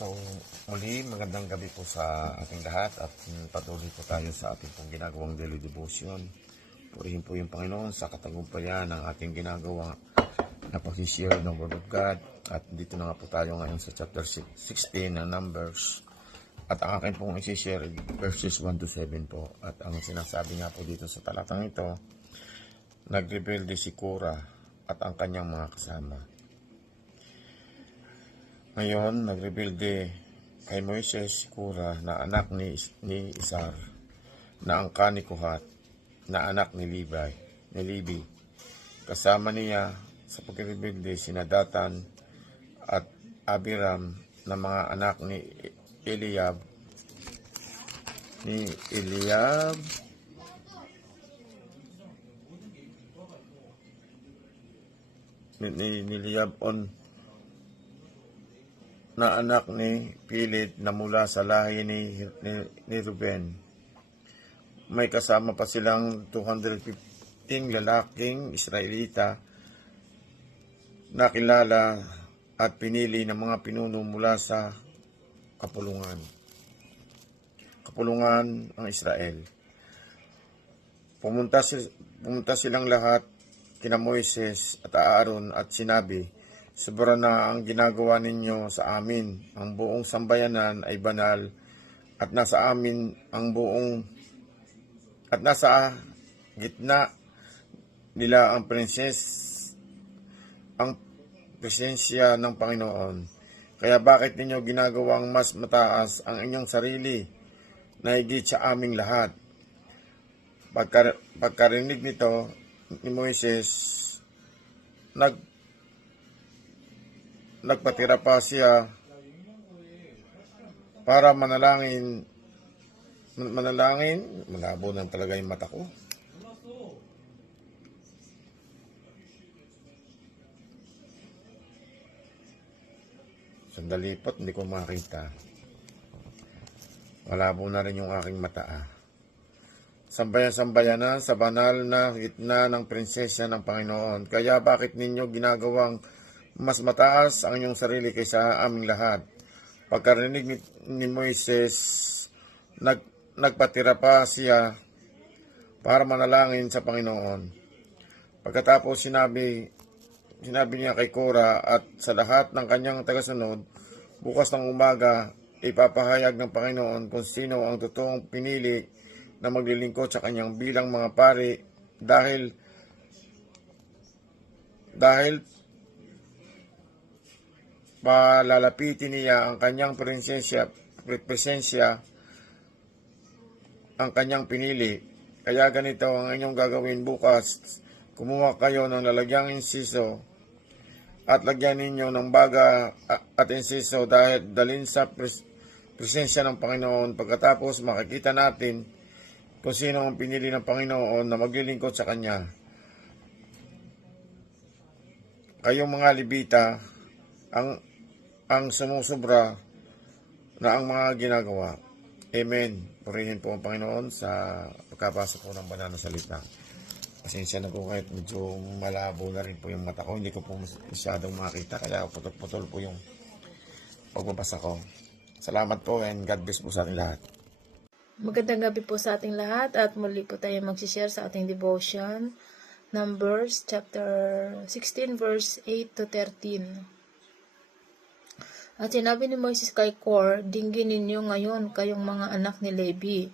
So, muli, magandang gabi po sa ating lahat at patuloy po tayo sa ating pong ginagawang daily devotion. Purihin po yung Panginoon sa katagumpayan ng ating ginagawa na pag-share ng Word of God. At dito na nga po tayo ngayon sa chapter 16 ng Numbers. At ang akin pong isi-share verses 1 to 7 po. At ang sinasabi nga po dito sa talatang ito, nagrebelde si Korah at ang kanyang mga kasama. Ngayon, nagrebelde kay Moises si Korah na anak ni Isar, na angka ni Kohat, na anak ni Levi. Kasama niya sa pagrebelde sina Datan at Abiram na mga anak ni Eliab na anak ni Pilit na mula sa lahi ni Ruben. May kasama pa silang 215 lalaking Israelita na kilala at pinili ng mga pinuno mula sa kapulungan ang Israel. Pumunta silang lahat kina Moises at Aaron at sinabi, sobra na ang ginagawa ninyo sa amin. Ang buong sambayanan ay banal at nasa gitna nila ang presensya ng Panginoon. Kaya bakit ninyo ginagawang mas mataas ang inyong sarili na higit sa aming lahat? Pagkarinig nito ni Moises, nagpatira pa siya para manalangin. Malabo na talaga yung mata ko. Sandali po, hindi ko makita. Malabo na rin yung aking mata. Sambayan-sambayanan sa banal na gitna ng prinsesya ng Panginoon. Kaya bakit ninyo ginagawang mas mataas ang inyong sarili kaysa aming lahat? Pagkarinig ni Moises, nagpatira pa siya para manalangin sa Panginoon. Pagkatapos sinabi niya kay Korah at sa lahat ng kanyang tagasunod, bukas ng umaga, ipapahayag ng Panginoon kung sino ang totoong pinili na maglilingkod sa kanyang bilang mga pari dahil palalapitin niya ang kanyang presensya, ang kanyang pinili. Kaya ganito ang inyong gagawin bukas. Kumuha kayo ng lalagyang insiso at lagyan ninyo ng baga at insiso dahil dalhin sa presensya ng Panginoon. Pagkatapos makikita natin kung sino ang pinili ng Panginoon na maglilingkod sa Kanya. Kayong mga Levita ang sumusobra na ang mga ginagawa. Amen. Purihin po ang Panginoon sa pagkabasa po ng banal na salita. Pasensya na po kahit medyo malabo na rin po yung mata ko. Hindi ko po masyadong makita kaya putol-putol po yung pagbabasa ko. Salamat po and God bless po sa ating lahat. Magandang gabi po sa ating lahat at muli po tayo mag-share sa ating devotion. Numbers chapter 16 verse 8 to 13. At sinabi ni Moises kay Korah, dinggin ninyo ngayon kayong mga anak ni Levi.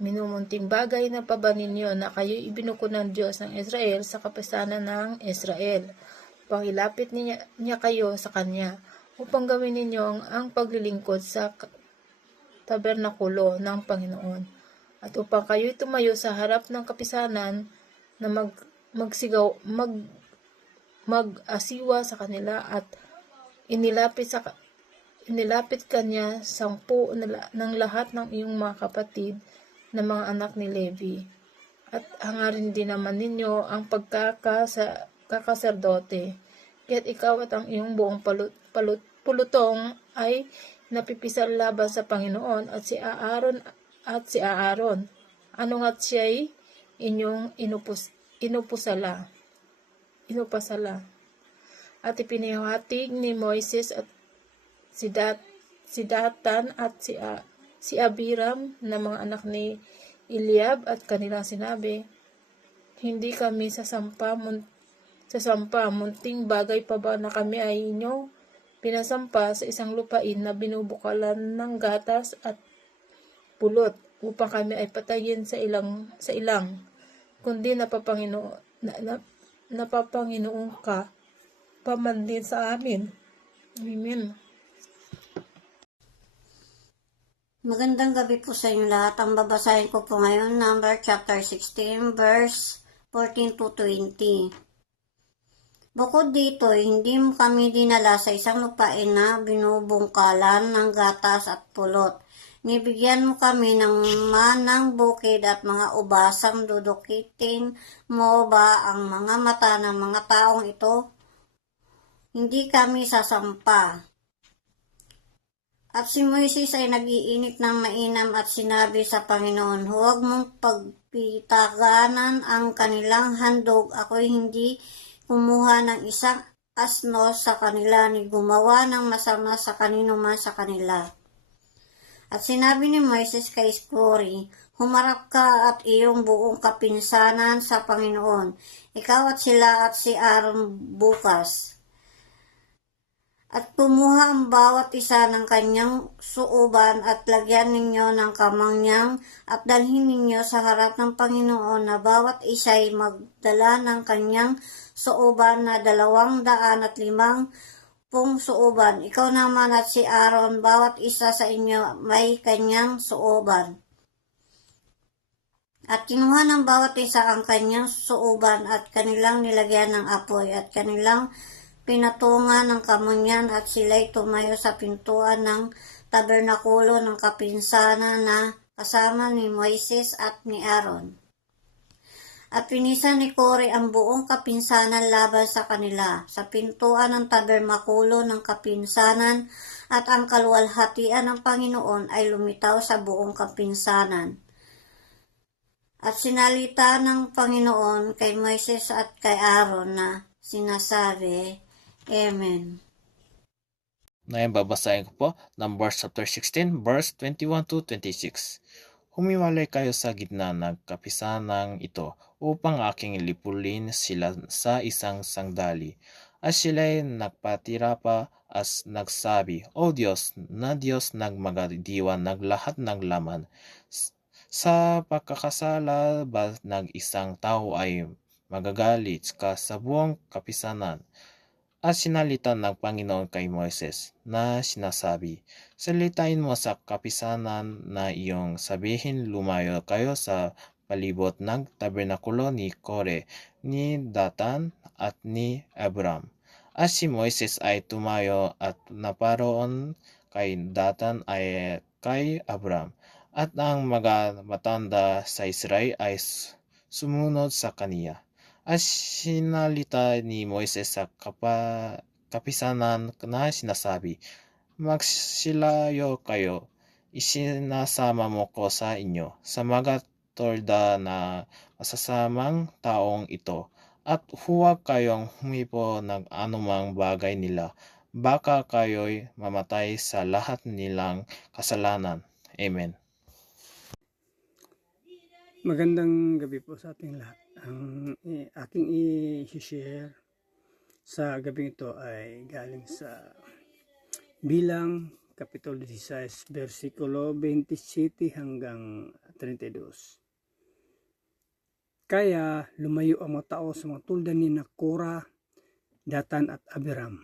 Minumunting bagay na pa ba ninyo na kayo ibinuko ng Diyos ng Israel sa kapisanan ng Israel? Pakilapit niya kayo sa Kanya upang gawin ninyo ang paglilingkod sa tabernakulo ng Panginoon at upang kayo tumayo sa harap ng kapisanan na mag-asiwa sa kanila at inilapit kanya 10 ng lahat ng iyong mga kapatid na mga anak ni Levi at hangarin din naman ninyo ang pagkakasaserdote kaya't ikaw at ang iyong buong pulutong ay napipisal laban sa Panginoon at si Aaron. Ano nga't siya'y inyong inupasala. At ipinihahatig ni Moises at si si Datan at si Abiram na mga anak ni Eliab at kanilang sinabi, hindi kami sasampa, munting bagay pa ba na kami ay inyo pinasampa sa isang lupain na binubukalan ng gatas at pulot upang kami ay patayin sa ilang kundi napapanginoon ka paman din sa amin. Amen. Magandang gabi po sa inyo lahat. Ang babasahin ko po ngayon, number chapter 16, verse 14 to 20. Bukod dito, hindi mo kami dinala sa isang lupain na binubungkalan ng gatas at pulot. Nibigyan mo kami ng manang bukid at mga ubasang dudukitin mo ba ang mga mata ng mga taong ito? Hindi kami sasampa. At si Moises ay nag-iinit ng mainam at sinabi sa Panginoon, huwag mong pagpitaganan ang kanilang handog. Ako'y hindi kumuha ng isang asno sa kanila ni gumawa ng masama sa kanino man sa kanila. At sinabi ni Moises kay Kore, humarap ka at iyong buong kapinsanan sa Panginoon, ikaw at sila at si Aaron bukas. At kumuha ang bawat isa ng kanyang suuban at lagyan ninyo ng kamangyang at dalhin ninyo sa harap ng Panginoon na bawat isa'y magdala ng kanyang suuban na 250 suuban. Ikaw naman at si Aaron, bawat isa sa inyo may kanyang suuban. At kinuha ng bawat isa ang kanyang suuban at kanilang nilagyan ng apoy at kanilang pinatungan ng kamunyan at sila'y tumayo sa pintuan ng tabernakulo ng kapinsanan na kasama ni Moises at ni Aaron. At pinisan ni Kore ang buong kapinsanan laban sa kanila sa pintuan ng tabernakulo ng kapinsanan at ang kaluwalhatian ng Panginoon ay lumitaw sa buong kapinsanan. At sinalita ng Panginoon kay Moises at kay Aaron na sinasabi, Amen. Ngayon babasahin ko po, Numbers chapter 16, verse 21 to 26. Humiwalay kayo sa gitna ng kapisanang ito upang aking lipulin sila sa isang sandali. At sila'y nagpatira pa as nagsabi, O Diyos, na Diyos nagmagadiwan ng lahat ng laman. Sa pagkakasala ba ng isang tao ay magagalit ka sa buong kapisanan? At sinalita ng Panginoon kay Moises na sinasabi, salitain mo sa kapisanan na iyong sabihin lumayo kayo sa palibot ng tabernakulo ni Kore, ni Datan at ni Abiram. At si Moises ay tumayo at naparoon kay Datan ay kay Abiram. At ang mga matanda sa Israel ay sumunod sa kaniya. At sinalita ni Moises sa kapisanan na sinasabi, magsilayo kayo, isinasama mo ko sa inyo, sa mga tolda na masasamang taong ito, at huwag kayong humipo ng anumang bagay nila, baka kayo'y mamatay sa lahat nilang kasalanan. Amen. Magandang gabi po sa ating lahat. Ang aking i-share sa gabing ito ay galing sa Bilang Kapitulo 16, versikulo 27 hanggang 32. Kaya lumayo ang mga tao sa mga tulda ni Kora, Datan at Abiram.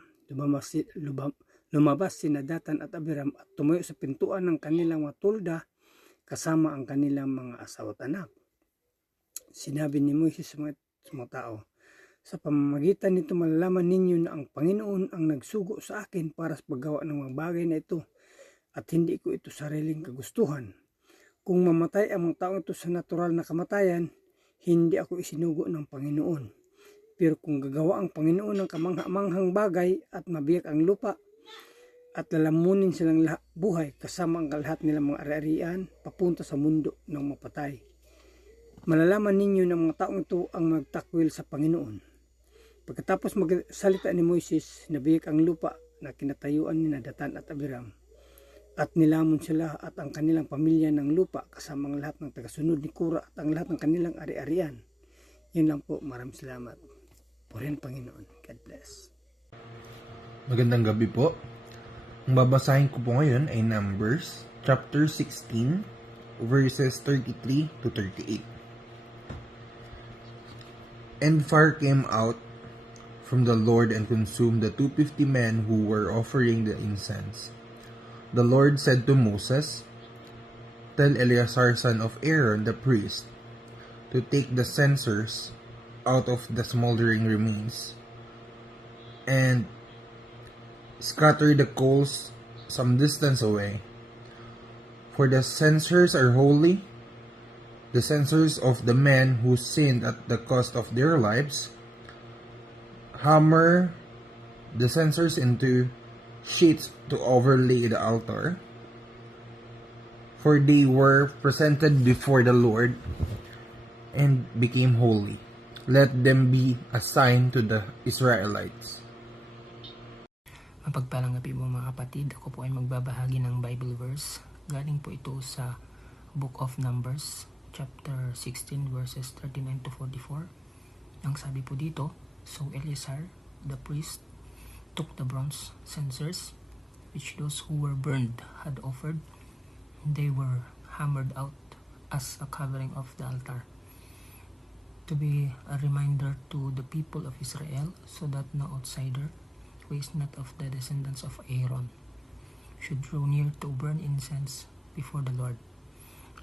Lumabas sina Datan at Abiram at tumayo sa pintuan ng kanilang mga tulda kasama ang kanilang mga asawa at anak. Sinabi ni Moises sa mga tao, sa pamamagitan nito malalaman ninyo na ang Panginoon ang nagsugo sa akin para sa paggawa ng mga bagay na ito at hindi ko ito sariling kagustuhan. Kung mamatay ang mga taong ito sa natural na kamatayan, hindi ako isinugo ng Panginoon. Pero kung gagawa ang Panginoon ng kamangha-manghang bagay at mabiyak ang lupa at lalamunin silang buhay kasama ang lahat nilang mga ari-arian papunta sa mundo ng mapatay, malalaman ninyo na mga taong ito ang magtakwil sa Panginoon. Pagkatapos magsalita ni Moises, nabiyag ang lupa na kinatayuan ni Datan at Abiram. at nilamon sila at ang kanilang pamilya ng lupa kasama ang lahat ng tagasunod ni Kora at ang lahat ng kanilang ari-arian. Yun lang po. Maraming salamat. Purihin Panginoon. God bless. Magandang gabi po. Ang babasahin ko po ngayon ay Numbers chapter 16 verses 33 to 38. And fire came out from the Lord and consumed the 250 men who were offering the incense. The Lord said to Moses, Tell Eleazar son of Aaron the priest to take the censers out of the smoldering remains and scatter the coals some distance away. For the censers are holy, the censers of the men who sinned at the cost of their lives. Hammer the censers into sheets to overlay the altar, for they were presented before the Lord and became holy. Let them be a sign to the Israelites. Mapagpalang gabi po mga kapatid, ako po ay magbabahagi ng Bible verse. Galing po ito sa Book of Numbers, chapter 16, verses 39 to 44. Ang sabi po dito, So Eleazar, the priest, took the bronze censers, which those who were burned had offered. They were hammered out as a covering of the altar, to be a reminder to the people of Israel, so that no outsider, who is not of the descendants of Aaron, should draw near to burn incense before the Lord.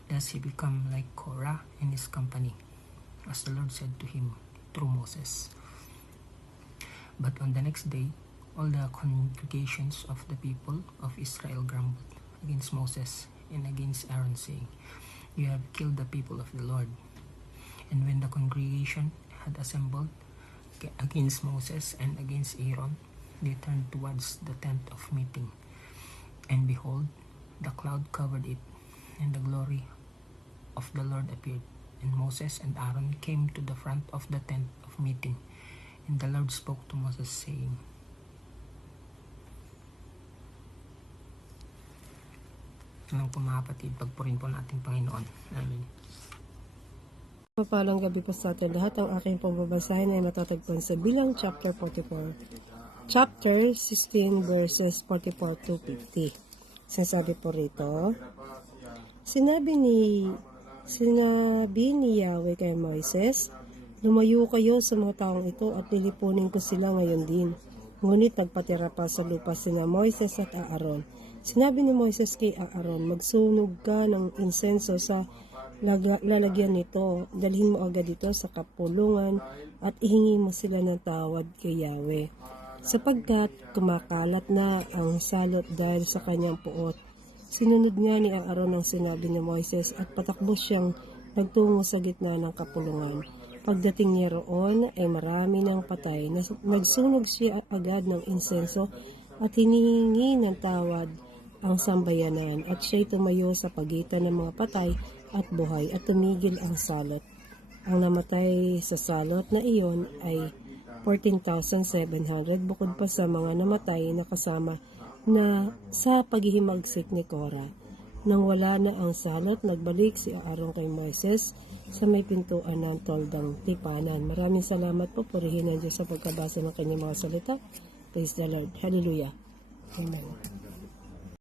Thus he became like Korah and his company, as the Lord said to him through Moses. But on the next day, all the congregations of the people of Israel grumbled against Moses and against Aaron, saying, You have killed the people of the Lord. And when the congregation had assembled against Moses and against Aaron, they turned towards the tent of meeting. And behold, the cloud covered it, and the glory of the Lord appeared. And Moses and Aaron came to the front of the tent of meeting. And the Lord spoke to Moses, saying, Anong po mga kapatid, pagpurin po natin Panginoon. Amen. Mapalang gabi po sa atin lahat. Ang aking pambabasahin ay matatagpuan sa Bilang chapter 44. Chapter 16 verses 44 to 50. Sinasabi po rito, Sinabi ni Yahweh kay Moises, Lumayo kayo sa mga taong ito at lilipunin ko sila ngayon din. Ngunit nagpatira pa sa lupa sina Moises at Aaron. Sinabi ni Moises kay Aaron, Magsunog ka ng insenso sa lalagyan nito. Dalhin mo agad ito sa kapulungan at ihingi mo sila ng tawad kay Yahweh. Sapagkat kumakalat na ang salot dahil sa kanyang puot. Sinunod nga ni Aaron ang sinabi ni Moises at patakbo siyang nagtungo sa gitna ng kapulungan. Pagdating niya roon ay marami ng patay. Nagsunog siya agad ng insenso at hinihingi ng tawad ang sambayanan at siya'y tumayo sa pagitan ng mga patay at buhay at tumigil ang salot. Ang namatay sa salot na iyon ay 14,700 bukod pa sa mga namatay na kasama na sa paghihimagsik ni Korah. Nang wala na ang salot, nagbalik si Aaron kay Moises sa may pintuan ng toldang tipanan. Maraming salamat po. Purihin ang Diyos sa pagkabasa ng kanyang mga salita. Praise the Lord. Hallelujah. Amen.